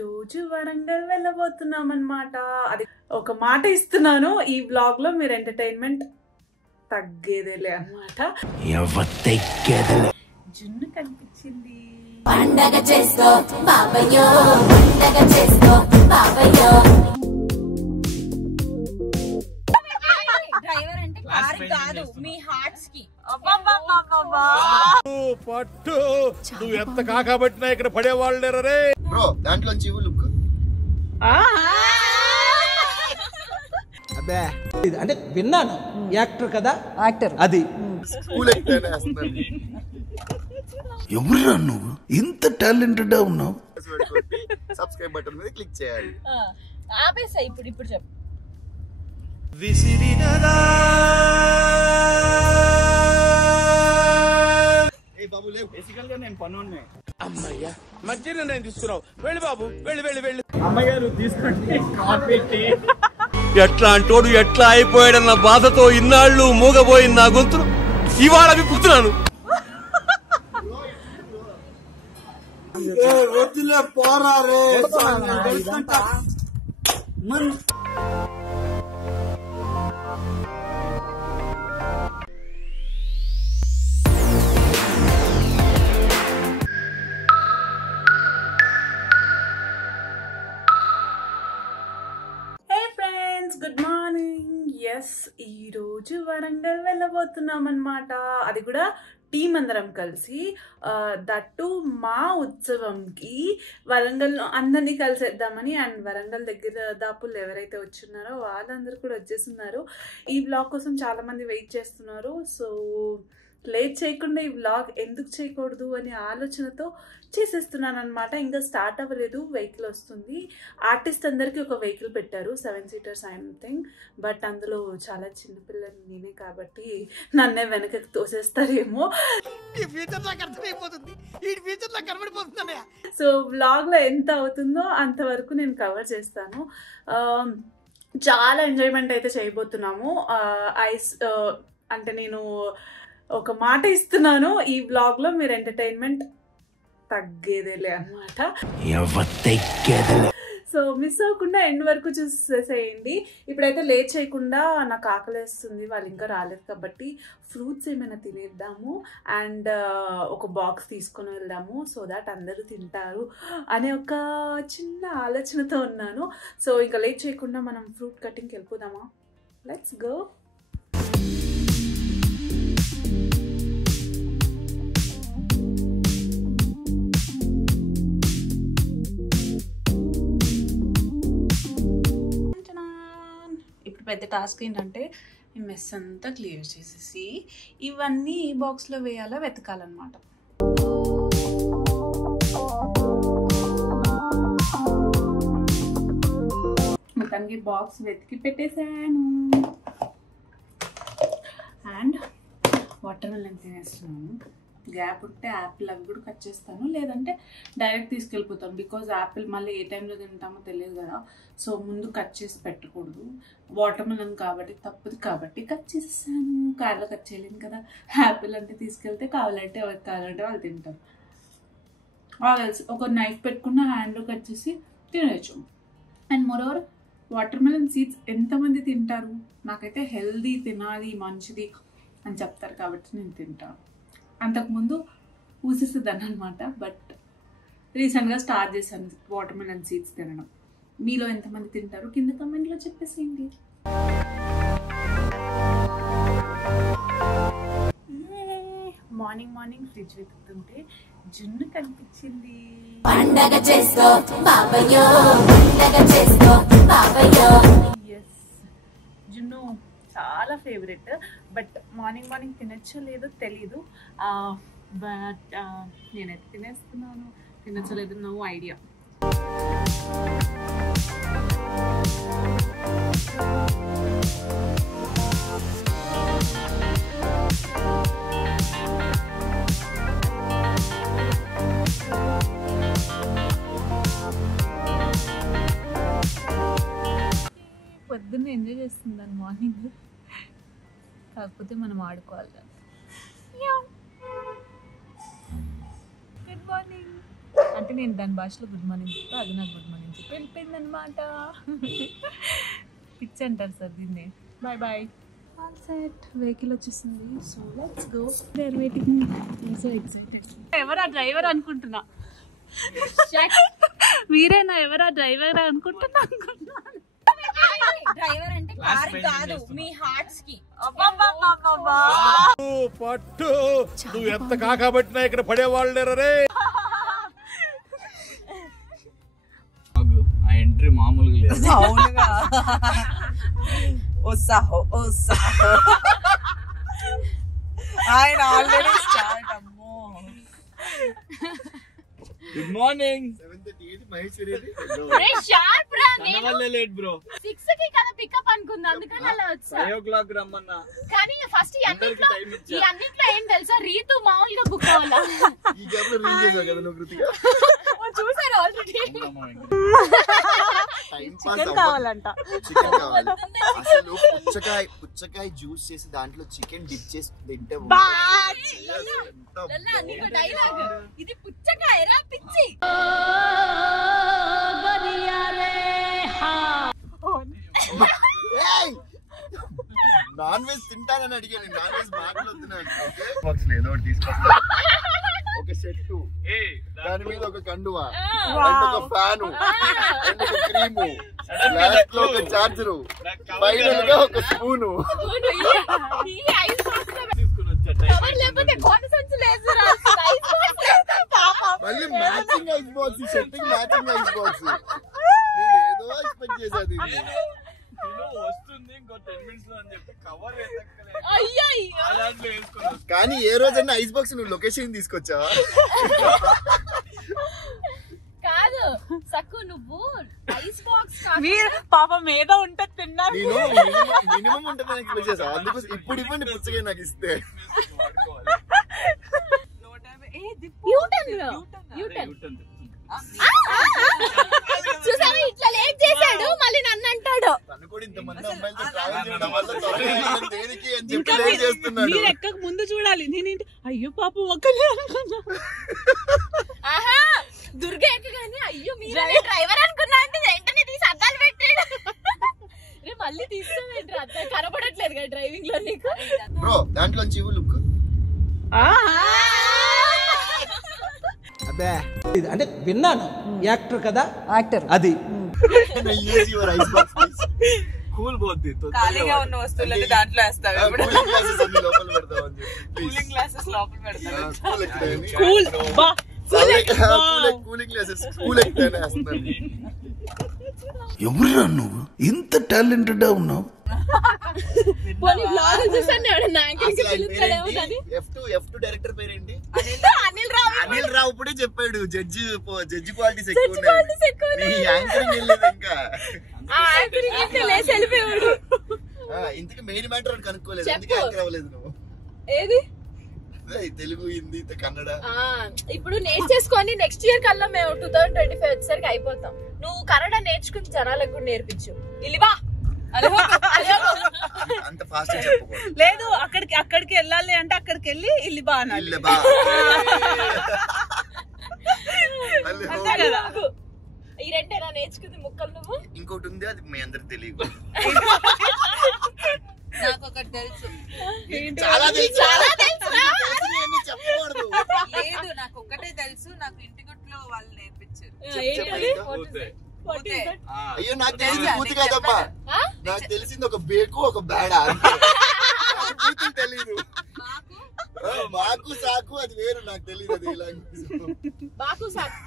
రోజు వరంగల్ వెళ్ళబోతున్నాం అన్నమాట. అది ఒక మాట ఇస్తున్నాను, ఈ బ్లాగ్ లో మీరు ఎంటర్టైన్మెంట్ తగ్గేదేలే అన్నమాట. జున్ను కనిపించింది. పండగ చేసుకో బాబయ్యో, పండగ చేసుకో బాబయ్యో. డ్రైవర్ అంటే కారు కాదు, మీ హార్ట్స్ కి. పట్టు నువ్వు ఎంత కాకబట్టినా ఇక్కడ పడేవాళ్ళు లేరే బ్రో. దాంట్లో లుక్ అబ్బే అంటే విన్నాను, యాక్టర్ కదా, యాక్టర్ అది స్కూల్ ఎవరురా నువ్వు ఇంత టాలెంటెడ్ ఉన్నావు? సబ్స్క్రైబ్ బటన్ మీద క్లిక్ చేయాలి. ఆపేసా ఇప్పుడు చెప్పు. అమ్మయ్యా మధ్యలో నేను తీసుకున్నావు. వెళ్ళి బాబు, వెళ్ళి వెళ్ళి వెళ్ళి. అమ్మగారు తీసుకోండి కాఫీ టీ. ఎట్లాంటోడు ఎట్లా అయిపోయాడన్న బాధతో ఇన్నాళ్ళు మూగబోయిన నా గొంతును ఇవాళ విప్పుతున్నాను. పోరారే గుడ్ మార్నింగ్. ఎస్, ఈ రోజు వరంగల్ వెళ్ళబోతున్నాం అన్నమాట. అది కూడా టీం అందరం కలిసి. దట్టు మా ఉత్సవంకి వరంగల్లో అందరినీ కలిసేద్దామని. అండ్ వరంగల్ దగ్గర దాపులు ఎవరైతే వచ్చున్నారో వాళ్ళందరూ కూడా వచ్చేస్తున్నారు. ఈ బ్లాగ్ కోసం చాలా మంది వెయిట్ చేస్తున్నారు. సో లేట్ చేయకుండా ఈ వ్లాగ్ ఎందుకు చేయకూడదు అనే ఆలోచనతో చేసేస్తున్నాను అనమాట. ఇంకా స్టార్ట్ అవ్వలేదు, వెహికల్ వస్తుంది. ఆర్టిస్ట్ అందరికీ ఒక వెహికల్ పెట్టారు, 7 seater సంథింగ్. బట్ అందులో చాలా చిన్నపిల్లలు నేనే కాబట్టి నన్నే వెనకకి తోసేస్తారేమో. సో వ్లాగ్లో ఎంత అవుతుందో అంతవరకు నేను కవర్ చేస్తాను. చాలా ఎంజాయ్మెంట్ అయితే చేయబోతున్నాము. అంటే నేను ఒక మాట ఇస్తున్నాను, ఈ బ్లాగ్ లో మీరు ఎంటర్టైన్మెంట్ తగ్గేదేలే అన్నమాట. సో మిస్ అవ్వకుండా ఎండ్ వరకు చూసేసేయండి. ఇప్పుడైతే లేట్ చేయకుండా నాకు ఆకలేస్తుంది, వాళ్ళు ఇంకా రాలేదు కాబట్టి ఫ్రూట్స్ ఏమైనా తినేద్దాము అండ్ ఒక బాక్స్ తీసుకొని వెళ్దాము, సో దాట్ అందరూ తింటారు అనే ఒక చిన్న ఆలోచనతో ఉన్నాను. సో ఇంకా లేట్ చేయకుండా మనం ఫ్రూట్ కటింగ్కి వెళ్ళిపోదామా? Let's go. ఇప్పుడు పెద్ద టాస్క్ ఏంటంటే ఈ మెస్ అంతా క్లియర్ చేసేసి ఇవన్నీ ఈ బాక్స్లో వేయాలా వెతకాలన్నమాట. మొత్తానికి బాక్స్ వెతికి పెట్టేశాను. అండ్ వాటర్ మెలన్ తినేస్తున్నాను. గ్యాప్ ఉంటే యాపిల్ అవి కూడా కట్ చేస్తాను, లేదంటే డైరెక్ట్ తీసుకెళ్ళిపోతాను. బికాజ్ యాపిల్ మళ్ళీ ఏ టైంలో తింటామో తెలియదు కదా, సో ముందు కట్ చేసి పెట్టకూడదు. వాటర్ మెలన్ కాబట్టి తప్పదు కాబట్టి కట్ చేసేసాను. కార్లో కట్ చేయలేను కదా. యాపిల్ అంటే తీసుకెళ్తే కావాలంటే ఎవరికి కావాలంటే వాళ్ళు తింటారు. తెలుసు, ఒక నైఫ్ పెట్టుకున్న హ్యాండ్లో కట్ చేసి తినేయచ్చు. And moreover water melon seeds ఎంతమంది తింటారు? నాకైతే హెల్దీ, తినాలి, మంచిది అని చెప్తారు కాబట్టి నేను తింటాను. అంతకుముందు ఊసేసేదాన్ని అనమాట, బట్ రీసెంట్గా స్టార్ట్ చేశాను వాటర్ మెలన్ సీడ్స్ తినడం. మీలో ఎంతమంది తింటారు కింద కమెంట్లో చెప్పేసేయండి. మార్నింగ్ ఫ్రిడ్జ్ వెతుకుతుంటే జున్ను కనిపించింది. పండగ చేసుకో బాబయ్యో, పండగ చేసుకో బాబయ్యో. ఎస్, జున్ను చాలా ఫేవరెట్. బట్ మార్నింగ్ తినచ్చో లేదో తెలీదు. బట్ నేనైతే తినేస్తున్నాను. తినచ్చో లేదో నో ఐడియా. పొద్దున్న ఎంజాయ్ చేస్తుందని మార్నింగ్, కాకపోతే మనం ఆడుకోవాలి. Good morning. అంటే నేను దాని భాషలో గుడ్ మార్నింగ్ చెప్తా, అది నాకు గుడ్ మార్నింగ్ చెప్పి వెళ్ళిపోయింది అనమాట. పిచ్చి అంటారు సార్ దీన్ని. Bye bye. All set. Vehicle వచ్చేసింది. So let's go. They are waiting. So excited. ఎవరా డ్రైవర్ అనుకుంటున్నా? మీరేనా ఎవరా డ్రైవర్ అనుకుంటున్నా? డ్రైవర్ అంటే కార్ కాదు, మీ హార్ట్స్ కి. పట్టు నువ్వు ఎంత కాకబట్టినా ఇక్కడ పడేవాళ్ళు రే. ఆ ఎంట్రీ మామూలుగా లేదు. అవునుగా. ఓసాహో ఓసాహో ఆయన ఆల్రెడీ స్టార్ట్. అమ్మో. Good morning. 7:38 మహేశ్వరి షార్ప్ రా. వల్లే లేట్ బ్రో. 6 కి కదా పికప్ అనుకుంది, అందుకని అలా వచ్చా. 5 o'clock రమ్మన్నా. కానీ ఫస్ట్ ఈ అన్నిట్లో ఏం తెలుసా, రీతు మామూలుగా బుక్ అవ్వాలా. ఈ గ్యాప్ లో రీల్ చేసావు కదా నువ్వు కృతిక. చూసారు ఆల్రెడీ. టైం పాస్ కావాలంట. చికెన్ కావాలి. అసలు పుచ్చకాయ జ్యూస్ చేసి దాంట్లో చికెన్ డిప్ చేసి తింటే డైలాగ్ ఇది. పుచ్చకాయ రా పిచ్చి. నాన్ వెజ్ తింటానని అడిగాను. నాన్ వెజ్ మాట్లాడుతున్నాను. ఏదో ఒకటి తీసుకొస్తా. ఒక సెట్టు, దాని మీద ఒక కండువా, ఒక ఫ్యాను, ఒక క్రీము, లాస్ట్ లో ఒక చార్జరు, ఫైనల్ గా ఒక స్పూను. మళ్ళీ మ్యాచింగ్ ఐస్ బాక్స్. ఈ సెట్ కి మ్యాచింగ్ ఐస్ బాక్స్. నేను ఏదో ఎక్స్పెక్ట్ చేసేది. వస్తుంది ఇంకో 10 minutes లో అని చెప్పి కవర్ కానీ ఏ రోజన్నా ఐస్ బాక్స్ నువ్వు లొకేషన్ తీసుకొచ్చావా? కాదు సక్కు, నువ్వు ఐస్ బాక్స్ పాపం ఏదో ఉంటుంది తిన్నారు. నేను మినిమం ఉంటుందని ఎక్స్పెక్ట్ చేసా. అందుకోసం ఇప్పుడు ఇవ్వండి పుచ్చకాయ నాకు ఇస్తే. చూసావా ఇట్లా లేట్ చేశాడు, మళ్ళీ నన్ను అంటాడు. తను కూడా ఇంతమంది అమ్మాయిలతో ట్రావెల్ చేయడం వల్ల త్వరగా దేనికి అని చెప్పి లేట్ చేస్తున్నాడు. మీరు ఎక్కక ముందు చూడాలి. నేనేంటి అయ్యో పాపం ఒకలే అనుకున్నా. ఆహా దుర్గ ఎక్కగానే అయ్యో మీరు డ్రైవర్ అనుకున్నా అంటే వెంటనే తీసి అద్దాలు పెట్టాడు. రే మళ్ళీ తీసుకోవేంటి, అద్దాలు కనపడట్లేదు కదా డ్రైవింగ్ లో నీకు. బ్రో దాంట్లోంచి ఇవ్వు లుక్. అబ్బే అంటే విన్నాను, యాక్టర్ కదా, యాక్టర్ అది. కూల్ పోద్ది. ఖాళీగా ఉన్న వస్తువులన్నీ దాంట్లో వేస్తావు. కూలింగ్ గ్లాసెస్ లోపల పెడతావు. కూలింగ్ గ్లాసెస్ స్కూల్ ఎక్కితేనే వేస్తాను. ఎవరురా నువ్వు ఇంత టాలెంటెడ్ ఉన్నావు? F2 డైరెక్టర్ పేరేంటి? అనిల్ రావు. ఇప్పుడే చెప్పాడు జడ్జి క్వాలిటీస్ ఎక్కువ ఉన్నాయి. యాంకరింగ్ వెళ్ళలేదు ఇంకా. ఇంతకీ మెయిన్ మ్యాటర్ కనుక్కోలేదు. అందుకే యాంకర్ అవ్వలేదు నువ్వు. ఏది తెలుగు, హిందీ, కన్నడ ఇప్పుడు నేర్చేసుకొని నెక్స్ట్ ఇయర్ కల్లా మేము 2025 వచ్చేసరికి అయిపోతాం. నువ్వు కన్నడ నేర్చుకుని జనాలకు కూడా నేర్పించు. ఇల్లివా అంత ఫాస్ట్ చెప్పు. లేదు అక్కడికి వెళ్ళాలి అంటే అక్కడికి వెళ్ళి ఇల్లిబా అనాలి. ఈ రెండేనా నేర్చుకుంది ముక్కలు నువ్వు? ఇంకోటి ఉంది, అది మీ అందరికి తెలియదు. నాకు ఒకటి తెలుసు. చాలా తెలుసు. చెప్పకూడదు. లేదు నాకు ఒక్కటే తెలుసు. నాకు ఇంటి గుట్లో వాళ్ళు నేర్పించారు. అయ్యో నాకు తెలిసింది పూర్తి కాదమ్మా. నాకు తెలిసింది ఒక బేకు ఒక బేడ. పూర్తి తెలీదు. మాకు సాకు అది వేరు. నాకు తెలియదు అది మాకు సాకు.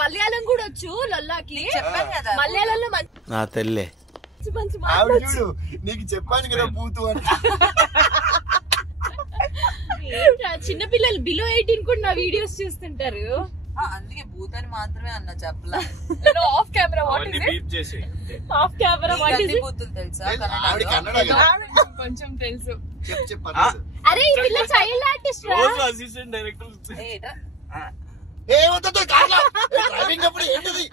మలయాళం కూడా వచ్చు లొల్లాకి. చెప్పాను కదా మలయాళంలో నా తెల్లే చూడు. నీకు చెప్పాను కదా పూతు అని. చిన్నపిల్లలు బిలో 18 కూడా నా వీడియోస్ చూస్తుంటారు. అందుకే భూతాన్ని మాత్రమే అన్న చెప్పలా. Off camera what is it? Off camera what is it? భూతులు తెలుసా? ఆవిడ కన్నడ కదా. కొంచెం తెలుసు. చెప్పు. అరే ఈ పిల్ల చైల్డ్ ఆర్టిస్ట్ రా. రోజు అసిస్టెంట్ డైరెక్టర్. ఏమవుతుందో కార్లో డ్రైవింగ్ అప్పుడు ఏంటిది?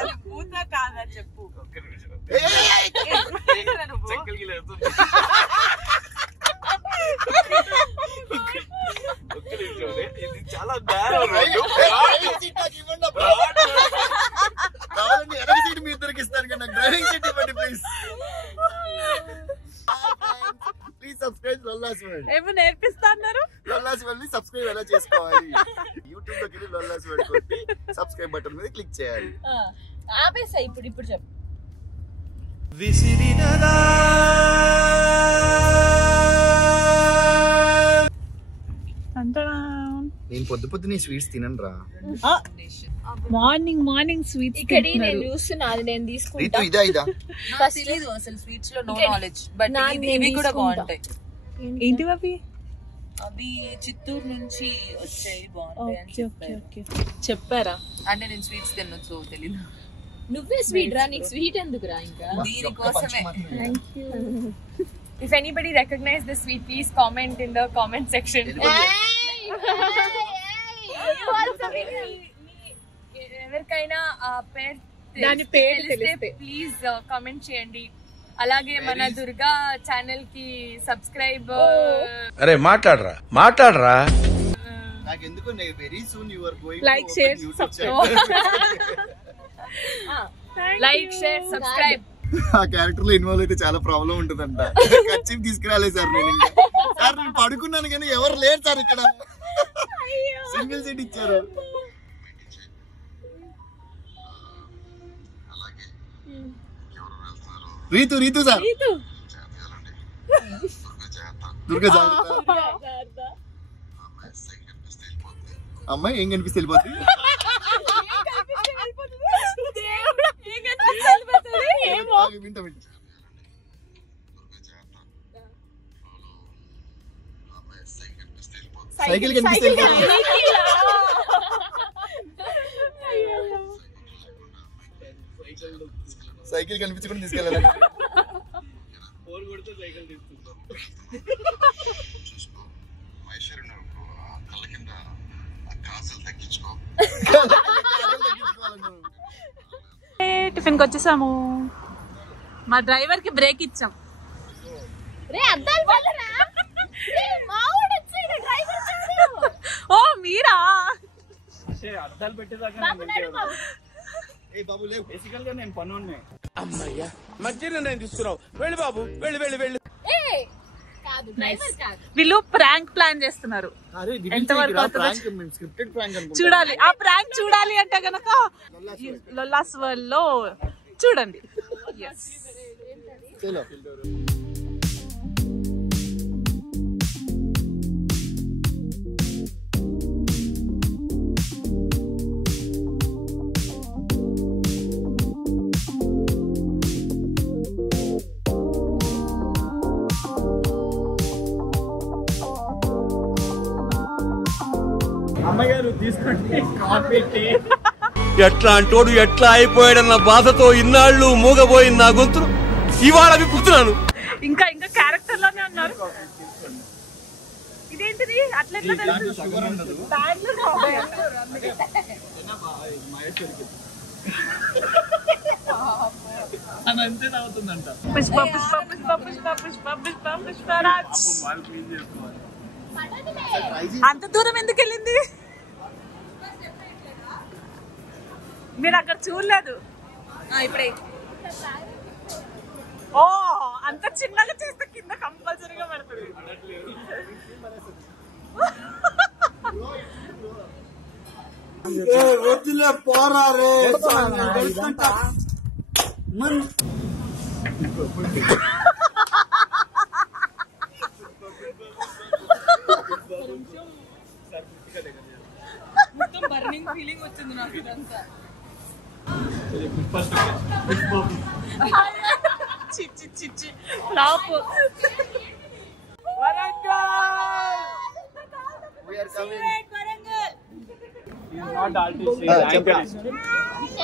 అది భూత కాదా చెప్పు. చెక్కలకి లేదు. కావాలండి ఎర్ర సీట్ మీ ఇద్దరికి ఇస్తాను కానీ నాకు డ్రైవింగ్ సీట్ ఇవ్వండి please. Please subscribe Lollas world. ఏమో నేర్పిస్తున్నారు. లొల్లాస్ వరల్డ్ ని సబ్స్క్రైబ్ ఎలా చేసుకోవాలి? యూట్యూబ్ లోకి వెళ్ళి లొల్లాస్ వరల్డ్ కొట్టి సబ్స్క్రైబ్ బటన్ మీద క్లిక్ చేయాలి. ఆపేసా ఇప్పుడు చెప్పు. నేను పొద్దునే స్వీట్స్ తినను రా. మార్నింగ్ స్వీట్స్ ఇక్కడ నేను చూస్తున్నాను. నేను తీసుకుంటా. ఇదా తెలీదు అసలు స్వీట్స్ లో నో నాలెడ్జ్. బట్ ఇవి కూడా బాగుంటాయి. ఏంటి అవి? అవి చిత్తూరు నుంచి వచ్చాయి, బాగుంటాయి అని చెప్పారా? అంటే నేను స్వీట్స్ తిన్నాను సో తెలీదు. నువ్వే స్వీట్ రా, నీకు స్వీట్ ఎందుకు రా? ఇంకా దీనికోసమే. If anybody recognize this sweet, please comment in the comment section. ఎవరికైనా దాని పేరు తెలిస్తే ప్లీజ్ కామెంట్ చేయండి. అలాగే మన దుర్గా ఛానల్ కి సబ్స్క్రైబ్. అరే మాట్లాడరా. నాకెందుకు very soon you are going like share subscribe. ఆ క్యారెక్టర్ లో ఇన్వాల్వ్ అయితే చాలా ప్రాబ్లం ఉంటుందంట. ఖర్చు తీసుకురాలేదు సార్ నేను. సార్ నేను పడుకున్నాను కానీ ఎవరు లేరు సార్ ఇక్కడ. సింగిల్ సీట్ ఇచ్చారు. రీతు సార్. దుర్గా జాగ్రత్త. అమ్మాయి ఏం కనిపిస్తే వెళ్ళిపోతుంది. సైకిల్ కనిపిస్తే సైకిల్ కనిపించకుండా తీసుకెళ్ళాలి. టిఫిన్ కి వచ్చేసాము. మా డ్రైవర్ కి బ్రేక్ ఇచ్చాం. ఓ మీరా? అద్దాలు పెట్టేదాకా బేసికల్ గా నేను పనున్నే. అమ్మయ్యా మంచి నిర్ణయం తీసుకున్నావు. వెళ్ళి బాబు వెళ్ళి. వీళ్ళు ప్రాంక్ ప్లాన్ చేస్తున్నారు. ఎంతవరకు చూడాలి. ఆ ప్రాంక్ చూడాలి అంటే గనక లొల్లాస్ వరల్డ్ లో చూడండి. అమ్మగారు తీసుకోండి కాఫీ టీ. ఎట్లాంటోడు ఎట్లా అయిపోయాడన్న బాధతో ఇన్నాళ్ళు మూగబోయిన నా గొంతును ఇవాళ విప్పుతున్నాను. ఇంకా క్యారెక్టర్ లోనే ఉన్నారు. ఇదేంటిది అట్లా అంతే అవుతుందంట. పుష్పరాజ్ అంత దూరం ఎందుకు వెళ్ళింది? మీరు అక్కడ చూడలేదు. ఇప్పుడే ఓ అంత చిన్నగా చేస్తే కింద కంపల్సరీగా పడుతుంది. పోరారే మొత్తం బర్నింగ్ ఫీలింగ్ వచ్చింది నాకు ఇదంతా. చిచ్చి ఫ్లాప్.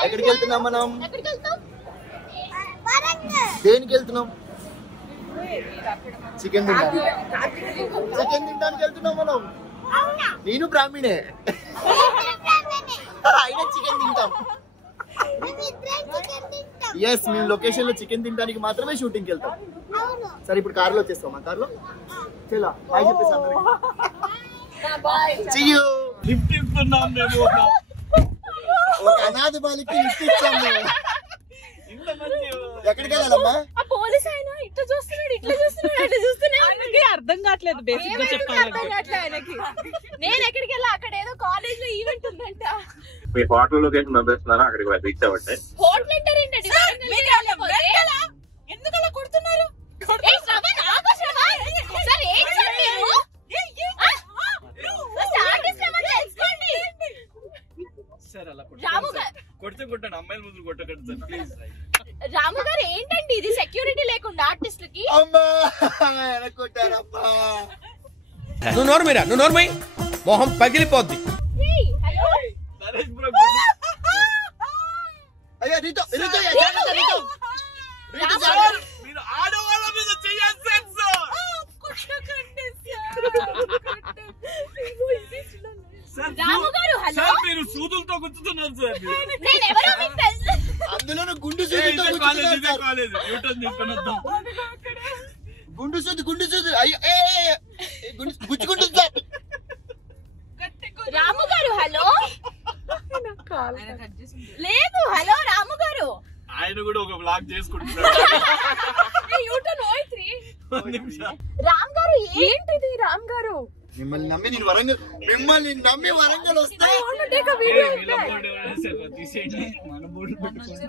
ఎక్కడికి వెళ్తున్నాం మనం? దేనికి వెళ్తున్నాం? చికెన్ తినడానికి వెళ్తున్నాం మనం. నేను బ్రాహ్మణే అయినా చికెన్ తింటాం. ఎస్ మేము లొకేషన్ లో చికెన్ తినడానికి మాత్రమే షూటింగ్ కి వెళ్తాం. సరే ఇప్పుడు కార్ లో వచ్చేస్తాం. ఆ కార్ లో చలో హాయ్ చెప్పేసి అందరికి. See you. లిఫ్ట్ ఇస్తున్నాం మేము ఒక అనాథ బాలికి లిఫ్ట్ ఇచ్చాము. ఇంత మంచి ఎక్కడికి వెళ్ళాలమ్మా? ఆ పోలీస్ ఆయన ఇట్లా చూస్తున్నాడు అట్లా చూస్తున్నాడు అర్థం కావట్లేదు బేసిక్ గా చెప్పాలంటే. నేను ఎక్కడికి వెళ్ళా అక్కడ ఏదో కాలేజ్ లో ఈవెంట్ ఉందంట. మీ హోటల్ లొకేషన్ పంపిస్తున్నారా అక్కడికి రీచ్ అవ్వండి. హోటల్ ఏంటండి ఎందుకు అలా కొడుతున్నారు? సార్ అలా రాము కొడితే కొట్టండి, అమ్మాయిల ముందు కొట్టకండి సార్ ప్లీజ్. రాము గారు ఏంటండి ఇది సెక్యూరిటీ లేకుండా ఆర్టిస్టులకి? అమ్మా ఎనకొట్టారమ్మా. నువ్వు నోర్మిరా, నువ్వు నోర్మై, మొహం పగిలిపోద్ది. నరేష్ బ్రో అయ్యా రీతో రీతో జాగ్రత్త రీతో. మీరు ఆడవాళ్ళ మీద చేయాల్సి రాము గారు హలో సార్ మీరు సూదులతో గుచ్చుతున్నారు సార్. నేను ఎవరో మీకు తెలుసు. అందులో గుండు సూదితో కాలేజ్ కాలేజ్ యూటర్న్ తీసుకొని వద్దాం. గుండు సూది అయ్యో గుచ్చుకుంటుంది సార్. రాము గారు హలో లేదు హలో రాము గారు ఆయన కూడా ఒక బ్లాగ్ చేసుకుంటున్నాడు. రామ్ గారు ఏంటిది? రామ్ గారు మిమ్మల్ని నమ్మి నేను వరంగల్ వస్తా. తీసేయండి మన బోర్డు పెట్టుకోండి.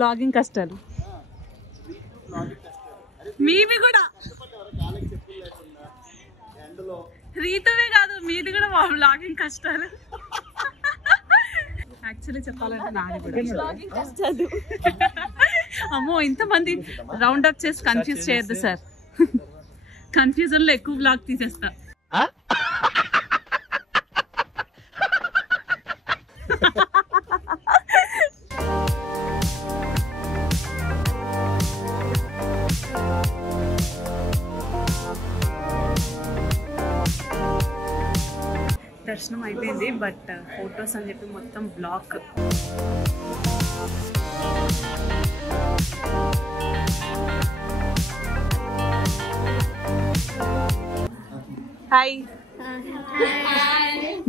వ్లాగింగ్ కష్టాలు మీవి కూడా, రీతవే కాదు మీది కూడా మా వ్లాగింగ్ కష్టాలు. యాక్చువల్లీ చెప్పాలంటే నాది కూడా కష్టాలు. అమ్మో ఇంతమంది రౌండ్ అప్ చేసి కన్ఫ్యూజ్ చేయొద్దు సార్. కన్ఫ్యూజన్ లో ఎక్కువ వ్లాగ్ తీసేస్తా. దర్శనం అయిపోయింది బట్ ఫొటోస్ అని చెప్పి మొత్తం బ్లాక్. హాయ్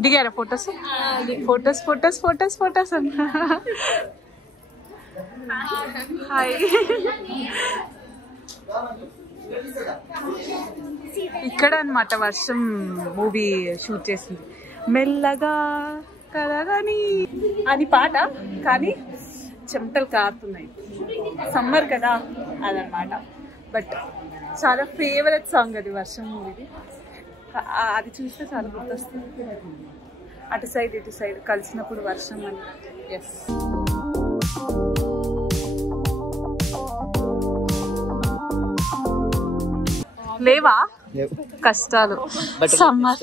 దిగారా photos? Photos photos photos photos అన్న. హాయ్ ఇక్కడ అన్నమాట వర్షం మూవీ షూట్ చేసింది. మెల్లగా కలగని అని పాట కానీ చెమటలు కారుతున్నాయి, సమ్మర్ కదా అదనమాట. బట్ చాలా ఫేవరెట్ సాంగ్ అది వర్షం మూవీది. అది చూస్తే చాలా గుర్తొస్తుంది. అటు సైడ్ ఇటు సైడ్ కలిసినప్పుడు వర్షం అని. ఎస్ లేవా కష్టాలు. సమ్మర్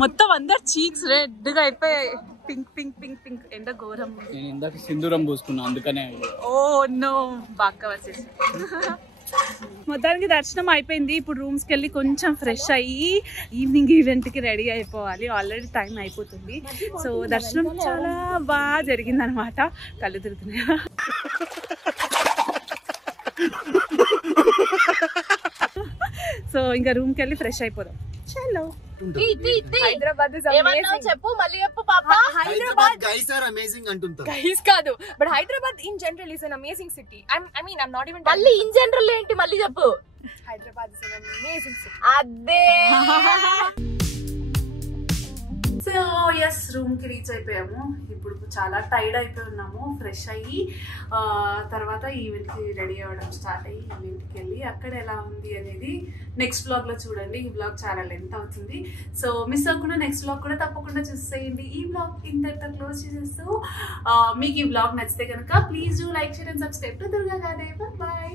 మొత్తం అందరు చీక్స్ రెడ్ గా అయిపోయాయి. పింక్ పింక్ పింక్ పింక్ ఎండ ఘోరం. నేను ఇందాక సింధూరం పూసుకున్నా అందుకనే. ఓ నో బాగా వచ్చేసి. మొత్తానికి దర్శనం అయిపోయింది. ఇప్పుడు రూమ్స్కి వెళ్ళి కొంచెం ఫ్రెష్ అయ్యి ఈవినింగ్ ఈవెంట్కి రెడీ అయిపోవాలి. ఆల్రెడీ టైం అయిపోతుంది. సో దర్శనం చాలా బాగా జరిగింది అనమాట. కళ్ళు తిరుగుతున్నాయి. సో ఇంకా రూమ్కి వెళ్ళి ఫ్రెష్ అయిపోదాం. చలో. హైదరాబాద్ చెప్పు మళ్ళీ చెప్పు పాప. హైదరాబాద్ గైస్ ఆర్ అమేజింగ్ అంటుంటారు. గైస్ కాదు but Hyderabad in general is an amazing city. I mean I'm not even మళ్ళీ ఇన్ జనరల్ ఏంటి మళ్ళీ చెప్పు. Hyderabad is an amazing city. అదే సో ఎస్ రూమ్కి రీచ్ అయిపోయాము. ఇప్పుడు చాలా టైర్డ్ అయిపోయి ఉన్నాము. ఫ్రెష్ అయ్యి తర్వాత ఈవెంట్కి రెడీ అవ్వడం స్టార్ట్ అయ్యి ఈవెంట్కి వెళ్ళి అక్కడ ఎలా ఉంది అనేది నెక్స్ట్ బ్లాగ్లో చూడండి. ఈ బ్లాగ్ చాలా లెంత్ అవుతుంది. సో మిస్ అవ్వకుండా నెక్స్ట్ బ్లాగ్ కూడా తప్పకుండా చూసేయండి. ఈ బ్లాగ్ ఇంతటితో క్లోజ్ చేసేస్తూ మీకు ఈ బ్లాగ్ నచ్చితే కనుక please do like share and subscribe to Durga Gadev. Bye.